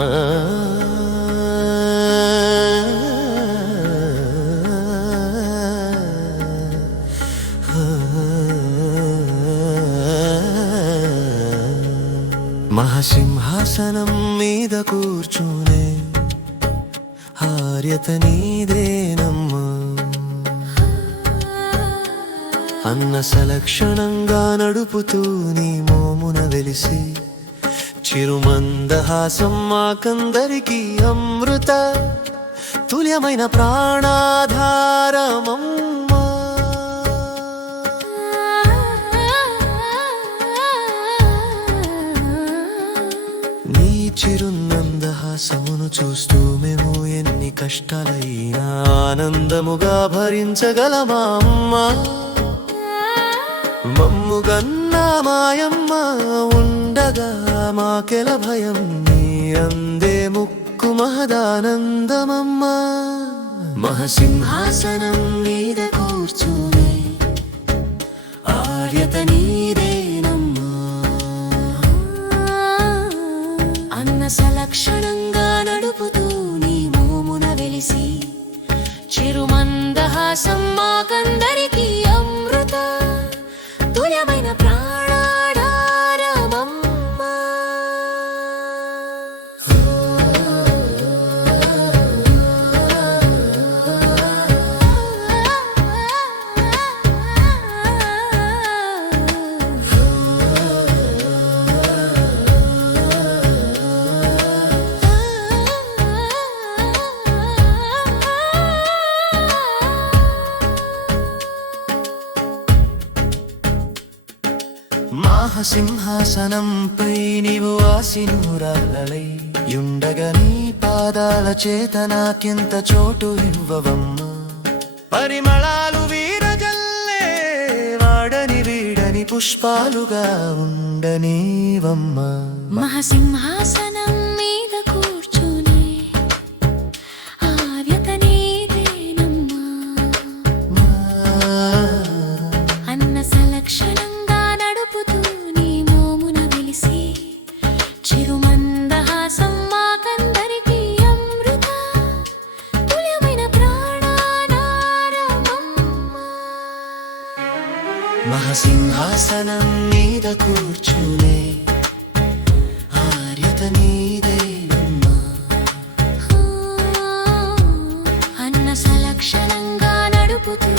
అమ్మా మహాసింహాసనం మీద కూర్చునే ఆర్యత నీదేనమ్మా. అన్న సలక్షణంగా నడుపుతూ నీ మోమున వెలిసి చిరుమందహాసం మాకందరికీ అమృత తుల్యమైన ప్రాణాధారమమ్మా. నీ చిరునందహాసమును చూస్తూ మేము ఎన్ని కష్టాలైనా ఆనందముగా భరించగలమా అమ్మా? మమ్ముగన్నా మాయమ్మ ఉండగా మాకెల భయం నీ అందే ముక్కు మహదానందమమ్మా మహసింహాసనం మీద మాహసింహాసనంపై నీవు ఆసినూరాలై యుండగా నీ పాదాల చేత నాకింత చోటు ఇవ్వవమ్మ. పరిమళాలు వీరజల్లే వాడని వీడని పుష్పాలుగా ఉండనివమ్మా. మహాసింహాసనం సింహాసనం మీద కూర్చునే ఆర్యత నీదే అన్న సలక్షణంగా నడుపుతూ